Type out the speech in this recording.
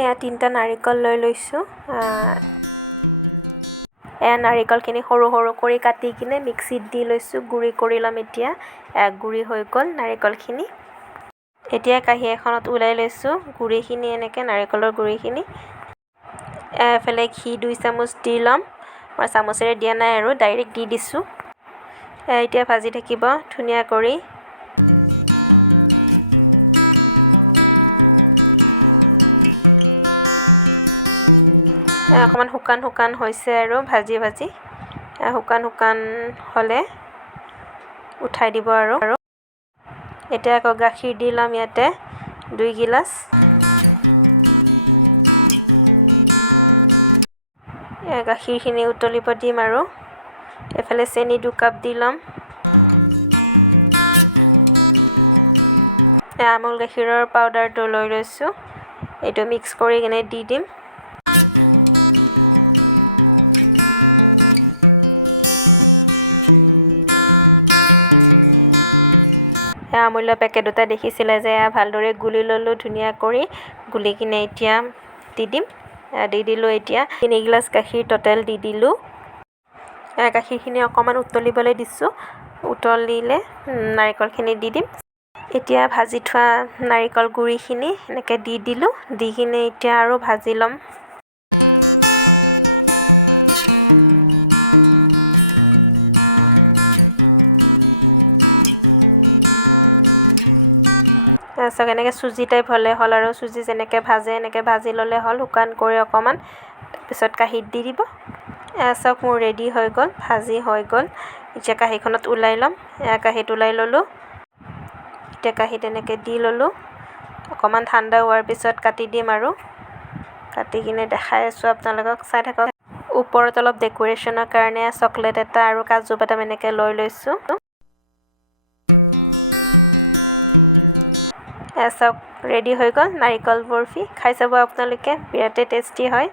এয়া 3টা নাৰিকল লৈ লৈছোঁ। এয়া নাৰিকলখিনি সৰু সৰু কৰি কাটি কিনে মিক্সিত দি লৈছোঁ, গুড়ি কৰি ল'ম এতিয়া। গুড়ি হৈ গ'ল নাৰিকলখিনি। এতিয়া কাঁহী এখনত ওলাই লৈছোঁ গুড়িখিনি, এনেকৈ নাৰিকলৰ গুড়িখিনি। এফালে ঘি 2 চামুচ দি ল'ম। মই চামুচেৰে দিয়া নাই আৰু ডাইৰেক্ট দি দিছোঁ। এতিয়া ভাজি থাকিব ধুনীয়া কৰি। অকণমান শুকান শুকান হৈছে আৰু ভাজি ভাজি। শুকান শুকান হ'লে উঠাই দিব আৰু। এতিয়া আকৌ গাখীৰ দি ল'ম ইয়াতে 2 গিলাচ। গাখীৰখিনি উতলিব দিম আৰু। এফালে চেনি 2 কাপ দি ল'ম। আমুল গাখীৰৰ পাউডাৰটো লৈ লৈছোঁ, এইটো মিক্স কৰি কিনে দি দিম। আমুলৰ পেকেট দুটা দেখিছিলে যে, ভালদৰে গুলি ল'লোঁ ধুনীয়া কৰি। গুলি কিনে এতিয়া দি দিম। দি দিলোঁ এতিয়া 3 গিলাচ গাখীৰ ট'টেল দি দিলোঁ। গাখীৰখিনি অকণমান উতলিবলৈ দিছোঁ। উতলিলে নাৰিকলখিনি দি দিম। এতিয়া ভাজি থোৱা নাৰিকল গুড়িখিনি এনেকৈ দি দিলোঁ। দি কিনে এতিয়া আৰু ভাজি ল'ম। চাওক এনেকৈ চুজি টাইপ হ'লে হ'ল আৰু। চুজি যেনেকৈ ভাজে এনেকৈ ভাজি ল'লে হ'ল শুকান কৰি অকণমান। তাৰপিছত কাঁহীত দি দিব। চাওক মোৰ ৰেডি হৈ গ'ল, ভাজি হৈ গ'ল। এতিয়া কাঁহীখনত ওলাই ল'ম। কাঁহীত ওলাই ল'লোঁ। এতিয়া কাঁহীত এনেকৈ দি ল'লোঁ। অকণমান ঠাণ্ডা হোৱাৰ পিছত কাটি দিম আৰু। কাটি কিনে দেখাই আছোঁ আপোনালোকক, চাই থাকক। ওপৰত অলপ ডেক'ৰেশ্যনৰ কাৰণে চকলেট এটা আৰু কাজু বাদাম এনেকৈ লৈ লৈছোঁ। চাওক ৰেডি হৈ গ'ল নাৰিকল বৰফি। খাই চাব আপোনালোকে, বিৰাটেই টেষ্টি হয়।